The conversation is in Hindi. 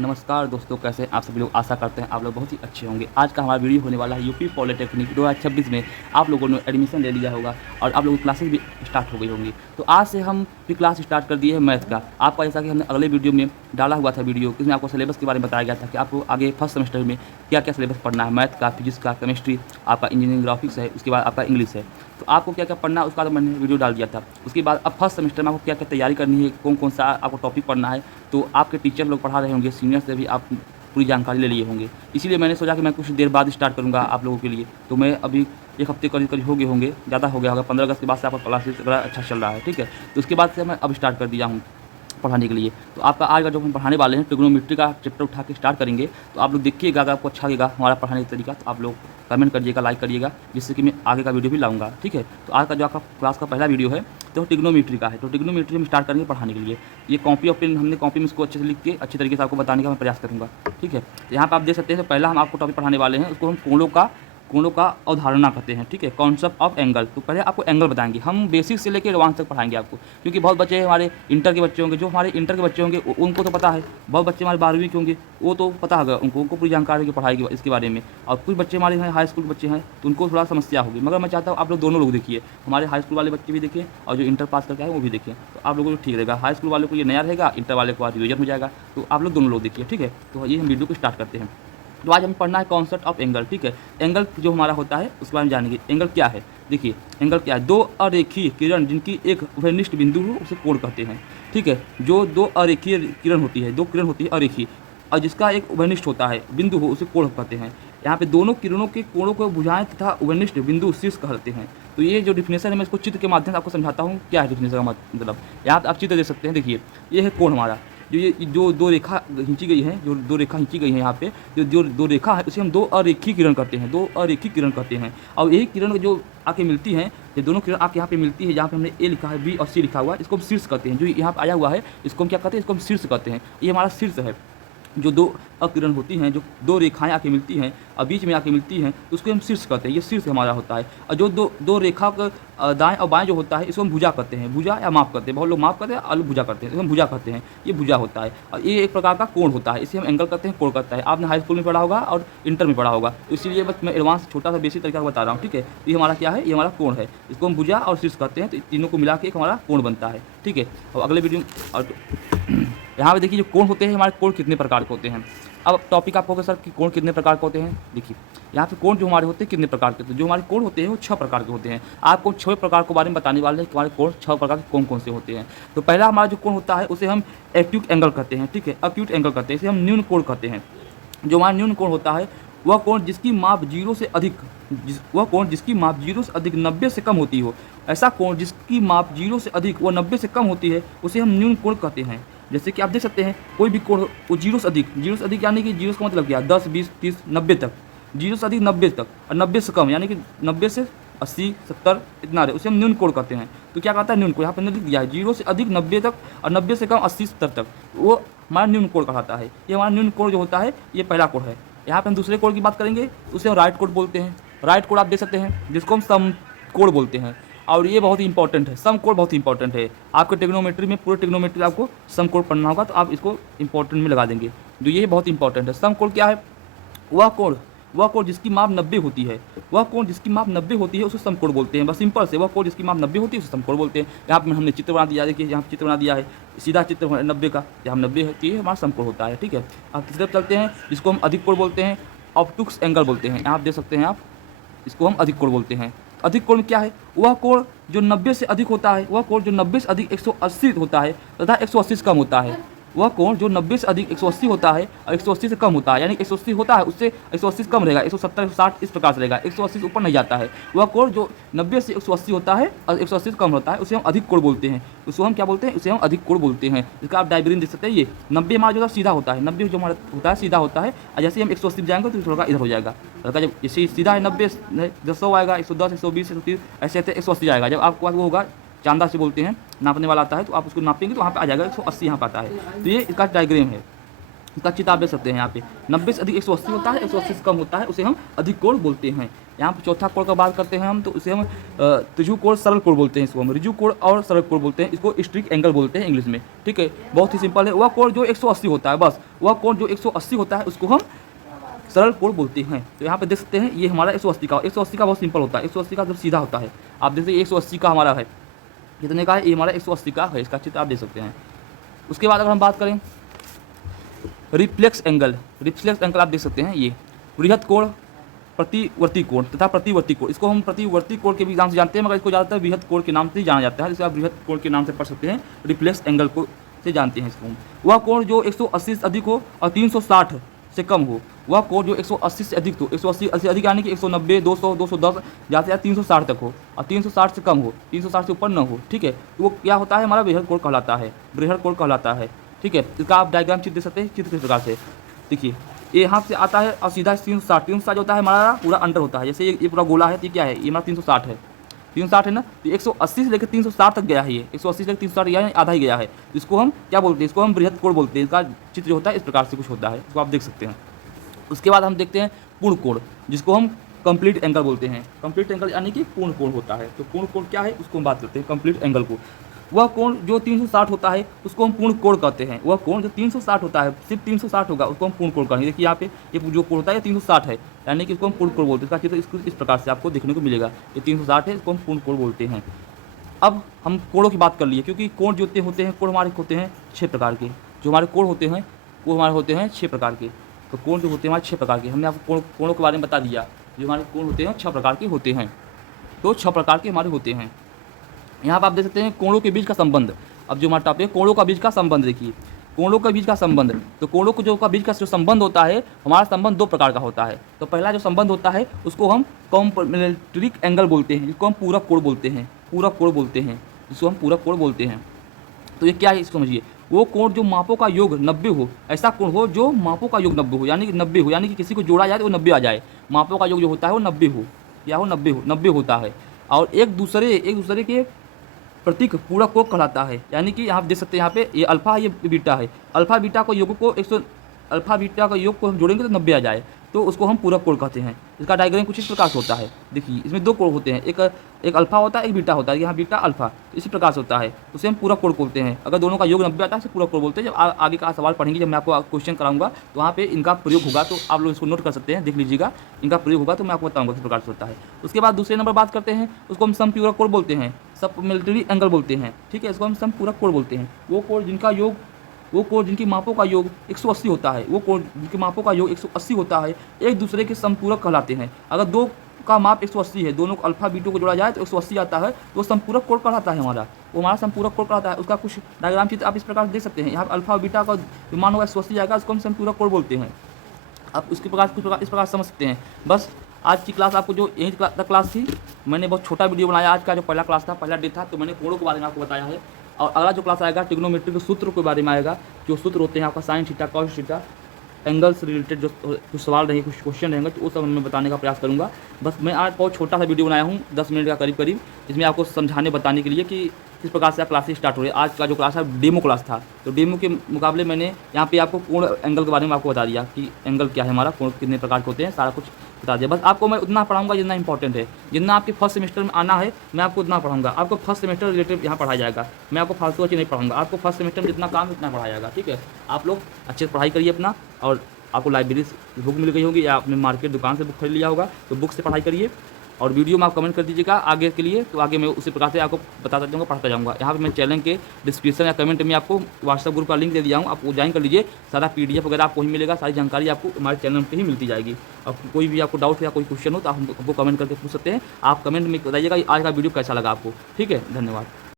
नमस्कार दोस्तों, कैसे हैं आप सभी लोग। आशा करते हैं आप लोग बहुत ही अच्छे होंगे। आज का हमारा वीडियो होने वाला है यूपी पॉलिटेक्निक 2026 में आप लोगों ने एडमिशन ले लिया होगा और आप लोगों की क्लासेस भी स्टार्ट हो गई होंगी। तो आज से हम भी क्लास स्टार्ट कर दिए हैं मैथ का। आपका जैसा कि हमने अगले वीडियो में डाला हुआ था वीडियो, इसमें आपको सिलेबस के बारे में बताया गया था कि आपको आगे फर्स्ट सेमेस्टर में क्या क्या सिलेबस पढ़ना है। मैथ का, फिजिक्स का, केमिस्ट्री, आपका इंजीनियरिंग ग्राफिक्स है, उसके बाद आपका इंग्लिश है। तो आपको क्या क्या पढ़ना है उसका तो मैंने वीडियो डाल दिया था। उसके बाद अब फर्स्ट सेमेस्टर में आपको क्या क्या तैयारी करनी है, कौन कौन सा आपको टॉपिक पढ़ना है, तो आपके टीचर लोग पढ़ा रहे होंगे, सीनियर से भी आप पूरी जानकारी ले लिए होंगे। इसीलिए मैंने सोचा कि मैं कुछ देर बाद स्टार्ट करूँगा आप लोगों के लिए। तो मैं अभी एक हफ्ते करीब करीब हो गए होंगे, ज़्यादा हो गया होगा। 15 अगस्त के बाद से आपका क्लासेस अगर अच्छा चल रहा है, ठीक है। तो उसके बाद से मैं अब स्टार्ट कर दिया हूँ पढ़ाने के लिए। तो आपका आज का जो हम पढ़ाने वाले हैं ट्रिग्नोमेट्री का चैप्टर उठा के स्टार्ट करेंगे। तो आप लोग देखिएगा, अगर आपको अच्छा लगेगा हमारा पढ़ाने का तरीका तो आप लोग कमेंट करिएगा, लाइक करिएगा, जिससे कि मैं आगे का वीडियो भी लाऊंगा, ठीक है। तो आज का जो आपका क्लास का पहला वीडियो है तो ट्रिग्नोमेट्री का है। तो ट्रिग्नोमेट्री हम स्टार्ट करेंगे पढ़ाने के लिए। ये कॉपी और पेन हमने कॉपी में इसको अच्छे से लिख के अच्छे तरीके से आपको बताने का मैं प्रयास करूँगा, ठीक है। तो यहाँ पर आप देख सकते हैं, तो पहला हम आपको टॉपिक पढ़ाने वाले हैं, उसको हम कोणों का अवधारणा कहते हैं, ठीक है। Concept of angle. तो पहले आपको एंगल बताएंगे, हम बेसिक से लेकर एडवांस तक पढ़ाएंगे आपको, क्योंकि बहुत बच्चे हमारे इंटर के बच्चे होंगे, जो हमारे इंटर के बच्चे होंगे उनको तो पता है। बहुत बच्चे हमारे 12वीं के होंगे, वो तो पता होगा, उनको पूरी जानकारी होगी पढ़ाई की इसके बारे में। और कुछ बच्चे हमारे हाई स्कूल के बच्चे हैं तो उनको थोड़ा समस्या होगी। मगर मैं चाहता हूँ आप लोग दोनों लोग देखिए, हमारे हाई स्कूल वाले बच्चे भी देखें और जो इंटर पास करके आए वो भी देखें। तो आप लोगों को ठीक रहेगा। हाई स्कूल वाले को ये नया रहेगा, इंटर वाले को आज रिवीजन हो जाएगा। तो आप लोग दोनों लोग देखिए, ठीक है। तो ये हम वीडियो को स्टार्ट करते हैं। तो आज हमें पढ़ना है कॉन्सेप्ट ऑफ एंगल, ठीक है। एंगल जो हमारा होता है उसके बारे में जानेंगे। एंगल क्या है, देखिए एंगल क्या है। दो अरेखीय किरण जिनकी एक उभयनिष्ठ बिंदु हो उसे कोण कहते हैं, ठीक है। जो दो अरेखीय किरण होती है, दो किरण होती है अरेखीय, और जिसका एक उभयनिष्ठ होता है बिंदु हो उसे कोण कहते हैं। यहाँ पे दोनों किरणों के कोणों को भुजाएं तथा उभयनिष्ठ बिंदु शीर्ष कहते हैं। तो ये जो डिफिनेशन है मैं इसको चित्र के माध्यम से आपको समझाता हूँ क्या है डिफिनेशन का मतलब। यहाँ पे आप चित्र देख सकते हैं, देखिए ये है कोण हमारा। जो दो रेखा खींची गई है, जो दो रेखा खींची गई है यहाँ पे, जो दो रेखा है उसे हम दो अरेखीय किरण कहते हैं, दो अरेखीय किरण कहते हैं। और यही किरण जो आके मिलती हैं, ये दोनों किरण आके यहाँ पे मिलती है, जहाँ पे हमने ए लिखा है, बी और सी लिखा हुआ है, इसको हम शीर्ष कहते हैं। जो यहाँ पे आया हुआ है इसको हम क्या कहते हैं, इसको हम शीर्ष कहते हैं। ये हमारा शीर्ष है। जो दो अकिरण होती हैं, जो दो रेखाएं आके मिलती हैं और बीच में आके मिलती हैं, तो उसको हम शीर्ष कहते हैं। ये शीर्ष हमारा होता है। और जो दो रेखा का दाएं और बाएं जो होता है इसको हम भुजा कहते हैं। भुजा या माप करते हैं, बहुत लोग माप करते हैं, अलग भुजा करते हैं, इसको हम भुजा कहते हैं। ये भुजा होता है और ये एक प्रकार का कोण होता है, इसे हम एंगल कहते हैं, कोण कहता है। आपने हाई स्कूल में पढ़ा होगा और इंटर में पढ़ा होगा, तो इसीलिए बस मैं एडवांस छोटा सा बेसिक तरीका बता रहा हूँ, ठीक है। ये हमारा क्या है, ये हमारा कोण है, इसको हम भुजा और शीर्ष कहते हैं। तो तीनों को मिला के एक हमारा कोण बनता है, ठीक है। और अगले वीडियो और यहाँ पे देखिए जो कोण होते हैं, हमारे कोण कितने प्रकार के होते हैं। अब टॉपिक आपको होगा सर कि कोण कितने प्रकार के होते हैं। देखिए यहाँ पे कोण जो हमारे होते हैं कितने प्रकार के होते हैं। जो हमारे कोण होते हैं वो 6 प्रकार के होते हैं। आपको 6 प्रकार के बारे में बताने वाले हैं कि हमारे कोण 6 प्रकार के कौन कौन से होते हैं। तो पहला हमारा जो कोण होता है उसे हम एक्यूट एंगल कहते हैं, ठीक है। एक्यूट एंगल कहते हैं, इसे हम न्यून कोण कहते हैं। जो हमारा न्यून कोण होता है वह कोण जिसकी माप 0 से अधिक वह कोण जिसकी माप 0 से अधिक 90 से कम होती हो। ऐसा कोण जिसकी माप 0 से अधिक व 90 से कम होती है उसे हम न्यून कोण कहते हैं। जैसे कि आप देख सकते हैं कोई भी कोण वो 0 से अधिक यानी कि 0 का मतलब क्या, 10, 20, 30, 90 तक, 0 से अधिक 90 तक, और 90 से कम यानी कि 90 से 80, 70 इतना रहे, उसे हम न्यून कोण कहते हैं। तो क्या कहता है न्यून कोण, यहाँ पर लिख दिया है 0 से अधिक 90 तक और 90 से कम 80, 70 तक, वो हमारा न्यून कोण कहलाता है। ये हमारा न्यून कोण जो होता है ये पहला कोण है। यहाँ पे हम दूसरे कोण की बात करेंगे, उसे हम राइट कोण बोलते हैं। राइट कोण आप देख सकते हैं जिसको हम समकोण बोलते हैं, और ये बहुत ही इंपॉर्टेंट है। समकोण बहुत ही इंपॉर्टेंट है आपके ट्रिग्नोमेट्री में, पूरे ट्रिग्नोमेट्री आपको समकोण पढ़ना होगा, तो आप इसको इंपॉर्टेंट में लगा देंगे। तो ये बहुत इंपॉर्टेंट है। समकोण क्या है, वह कोण जिसकी माप 90 होती है, वह कोण जिसकी माप 90 होती है उसे समकोण बोलते हैं। बस सिंपल से, वह कोण जिसकी माप 90 होती है उसे समकोण बोलते हैं। यहाँ पर हमने चित्र बना दिया, देखिए यहाँ चित्र बना दिया है, सीधा चित्र 90 का, जहाँ 90 है, तो ये हमारा समकोण होता है, ठीक है। अब तीसरे पर चलते हैं, जिसको हम अधिक कोण बोलते हैं, ऑब्टुक्स एंगल बोलते हैं। यहाँ आप देख सकते हैं, आप इसको हम अधिक कोण बोलते हैं। अधिक कोण क्या है, वह कोण जो 90 से अधिक होता है, वह कोण जो 90 से अधिक 180 होता है तथा 180 से कम होता है। वह कोण जो 90 से अधिक 180 होता है और 180 से कम होता है, यानी 180 होता है उससे 180 से कम रहेगा, 170, 160 इस प्रकार से रहेगा, 180 से ऊपर नहीं जाता है। वह कोण जो 90 से 180 होता है और 180 से कम होता है उसे हम अधिक कोण बोलते हैं। उसको हम क्या बोलते हैं, उसे हम अधिक कोण बोलते हैं। इसका आप डायग्राम देख सकते हैं। ये 90 हमारा जो सीधा होता है, 90 जो हमारा होता है सीधा होता है, और जैसे हम 180 जाएंगे तो थोड़ा इधर हो जाएगा। जब जैसे सीधा है 90, 100 आएगा, 110, 120, 130, ऐसे ऐसे 180 जाएगा। जब आपके पास वो होगा, चांदा से बोलते हैं, नापने वाला आता है, तो आप उसको नापेंगे तो वहाँ पे आ जाएगा 180, यहाँ पर आता है। तो ये इसका डायग्राम है। इसका चित्र आप देख सकते हैं यहाँ पे 90 से अधिक 180 होता है, 180 से कम होता है उसे हम अधिक कोण बोलते हैं। यहाँ पे चौथा कोण का बात करते हैं हम, तो उसे हम त्रिज्यु कोण, सरल कोण बोलते हैं। इसको हम ऋजु कोण और सरल कोण बोलते हैं। इसको स्ट्रिक एंगल बोलते हैं इंग्लिश में। ठीक है, बहुत ही सिंपल है। वह कोण जो 180 होता है, बस वह कोण जो 180 होता है उसको हम सरल कोण बोलते हैं। तो यहाँ पे देख सकते हैं ये हमारा 180 का बहुत सिंपल होता है। 180 का जब सीधा होता है, आप देखते हैं 180 का हमारा है, कितने का है, ये हमारा 180 का है। इसका चित्र आप देख सकते हैं। उसके बाद अगर हम बात करें रिफ्लेक्स एंगल आप देख सकते हैं। ये बृहद कोण, प्रतिवर्ती कोण तथा प्रतिवर्ती कोण, इसको हम प्रतिवर्ती कोण के भी नाम से जानते हैं, मगर इसको ज़्यादातर बृहद कोण के नाम से जाना जाता है। जिसे आप बृहद कोण के नाम से पढ़ सकते हैं, रिफ्लेक्स एंगल को से जानते हैं इसको हम। वह कोण जो 180 से अधिक हो और 360 से कम हो, वह कोण जो 180 से अधिक हो, 180 से अधिक यानी कि 190, 200, 210 ज़्यादा 360 तक हो, और 360 से कम हो, 360 से ऊपर न हो। ठीक है, तो वो क्या होता है, हमारा बृहद कोण कहलाता है, बृहद कोण कहलाता है। ठीक है, इसका आप डायग्राम चित्र दे सकते हैं। चित्र किस प्रकार से देखिए, ये यहाँ से आता है और सीधा 360 जो होता है हमारा पूरा अंडर होता है। जैसे ये पूरा गोला है, तो क्या है, ये हमारा 360 है, 360 है ना। तो 180 से लेकर 360 तक गया है, ये 180 से लेकर 360 गया है, आधा ही गया है। इसको हम क्या बोलते हैं, इसको हम बृहद कोण बोलते हैं। इसका चित्र जो होता है इस प्रकार से कुछ होता है, इसको आप देख सकते हैं। उसके बाद हम देखते हैं पूर्ण कोण, जिसको हम कंप्लीट एंगल बोलते हैं। कंप्लीट एंगल यानी कि पूर्ण कोण होता है। तो पूर्ण कोण क्या है, उसको हम बात करते हैं, कंप्लीट एंगल को। वह कोण जो 360 होता है उसको हम पूर्ण कोण कहते हैं। वह कोण जो 360 होता है, सिर्फ 360 होगा, उसको हम पूर्ण कोण कहेंगे। देखिए यहाँ पे ये जो कोण होता है ये 360 है, यानी कि इसको हम पूर्ण कोण बोलते हैं। इसका चित्र इसको इस प्रकार से आपको देखने को मिलेगा। ये 360 है, इसको हम पूर्ण कोण बोलते हैं। अब हम कोणों की बात कर लिए, क्योंकि कोण जो होते हैं, कोण हमारे होते हैं 6 प्रकार के। जो हमारे कोण होते हैं वो हमारे होते हैं 6 प्रकार के। तो कोण जो होते हैं हमारे 6 प्रकार के, हमने आपको कोणों के बारे में बता दिया। जो हमारे कोण होते हैं 6 प्रकार के होते हैं। तो 6 प्रकार के हमारे होते हैं। यहाँ पर आप देख सकते हैं कोणों के बीच का संबंध। अब जो हमारा टॉपिक है कोणों का बीच का संबंध, देखिए कोणों के बीच का संबंध। तो कोणों को जो का बीच का जो संबंध होता है, हमारा संबंध 2 प्रकार का होता है। तो पहला जो संबंध होता है उसको हम कॉम्प्लीमेंट्री एंगल बोलते हैं, जिसको हम पूरक कोण बोलते हैं, पूरक कोण बोलते हैं, जिसको हम पूरक कोण बोलते हैं। तो ये क्या है, इसको समझिए। वो कोण जो मापों का योग 90 हो, ऐसा कोण हो जो मापों का योग 90 हो, यानी कि 90 हो, यानी कि किसी को जोड़ा जाए तो वो 90 आ जाए। मापों का योग जो होता है वो 90 हो, क्या हो, 90 होता है। और एक दूसरे के प्रतीक पूरक कोण कहलाता है। यानी कि आप देख सकते हैं यहाँ पे ये अल्फा है, ये बीटा है। अल्फा बीटा को योग को अल्फा बीटा का योग को हम जोड़ेंगे तो 90 आ जाए, तो उसको हम पूरक कोण कहते हैं। इसका डायग्राम कुछ इस प्रकार से होता है। देखिए इसमें 2 कोण होते हैं, एक अल्फा होता है, एक बीटा होता है। यहाँ बीटा अल्फा इसी प्रकार से होता है, तो उसे हम पूरक कोण बोलते हैं। अगर दोनों का योग 90 आता है तो पूरक कोण बोलते हैं। जब आगे का सवाल पढ़ेंगे, जब मैं आपको क्वेश्चन कराऊंगा तो वहाँ पे इनका प्रयोग होगा, तो आप लोग इसको नोट कर सकते हैं, देख लीजिएगा। इनका प्रयोग होगा तो मैं आपको बताऊँगा किस प्रकार से होता है। उसके बाद दूसरे नंबर बात करते हैं, उसको हम समपूरक कोण बोलते हैं, सप्लीमेंट्री एंगल बोलते हैं। ठीक है, इसको हम समपूरक कोण बोलते हैं। वो कोण जिनकी मापों का योग 180 होता है, वो कोण जिनके मापों का योग 180 होता है, एक दूसरे के समपूरक कहलाते हैं। अगर 2 का माप 180 है, दोनों को अल्फा बीटो को जोड़ा जाए तो 180 आता है, तो संपूरक कोण कहलाता है हमारा। वो हमारा संपूरक कोण कहलाता है। उसका कुछ डायग्राम चित्र आप इस प्रकार देख सकते हैं। यहाँ अल्फा और बीटा का मान होगा 180 आएगा, उसको हम संपूरक कोण बोलते हैं। आप उसके प्रकार इस प्रकार समझ सकते हैं। बस आज की क्लास आपको जो यही तक क्लास थी, मैंने बहुत छोटा वीडियो बनाया। आज का जो पहला क्लास था, पहला डे था, तो मैंने कोणों के बारे में आपको बताया है। और अगला जो क्लास आएगा ट्रिग्नोमेट्री के सूत्र के बारे में आएगा। जो सूत्र होते हैं आपका sine theta, cos theta, angle से रिलेटेड जो कुछ सवाल रहेंगे, कुछ क्वेश्चन रहेंगे, तो वो सब मैं बताने का प्रयास करूंगा। बस मैं आज बहुत छोटा सा वीडियो बनाया हूँ, 10 मिनट का करीब, इसमें आपको समझाने बताने के लिए कि किस प्रकार से क्लासेस स्टार्ट हो रही है। आज का जो क्लास है डेमो क्लास था, तो डेमो के मुकाबले मैंने यहाँ पे आपको कोण एंगल के बारे में आपको बता दिया कि एंगल क्या है, हमारा कोण कितने प्रकार के होते हैं, सारा कुछ बता दिया। बस आपको मैं उतना पढ़ाऊंगा जितना इंपॉर्टेंट है, जितना आपके फर्स्ट सेमेस्टर में आना है मैं आपको उतना पढ़ाऊंगा। आपको फर्स्ट सेमेस्टर रिलेटेड यहाँ पढ़ाया जाएगा, मैं आपको फालतू अच्छी नहीं पढ़ाऊंगा। आपको फर्स्ट सेमेस्टर में जितना काम है उतना पढ़ाया जाएगा। ठीक है, आप लोग अच्छे से पढ़ाई करिए अपना, और आपको लाइब्रेरी से बुक मिल गई होगी या आपने मार्केट दुकान से बुक खरीद लिया होगा, तो बुक से पढ़ाई करिए। और वीडियो में आप कमेंट कर दीजिएगा आगे के लिए, तो आगे मैं उसी प्रकार से आपको बताता जाऊँगा, पढ़ता जाऊँगा। यहाँ पे मैं चैनल के डिस्क्रिप्शन या कमेंट में आपको व्हाट्सएप ग्रुप का लिंक दे दिया हूँ, आप वो ज्वाइन कर लीजिए। सारा PDF वगैरह आपको ही मिलेगा, सारी जानकारी आपको हमारे चैनल पर ही मिलती जाएगी। अब कोई भी आपको डाउट या कोई क्वेश्चन हो तो आप हमको कमेंट करके पूछ सकते हैं। आप कमेंट में बताइएगा आज का वीडियो कैसा लगा आपको। ठीक है, धन्यवाद।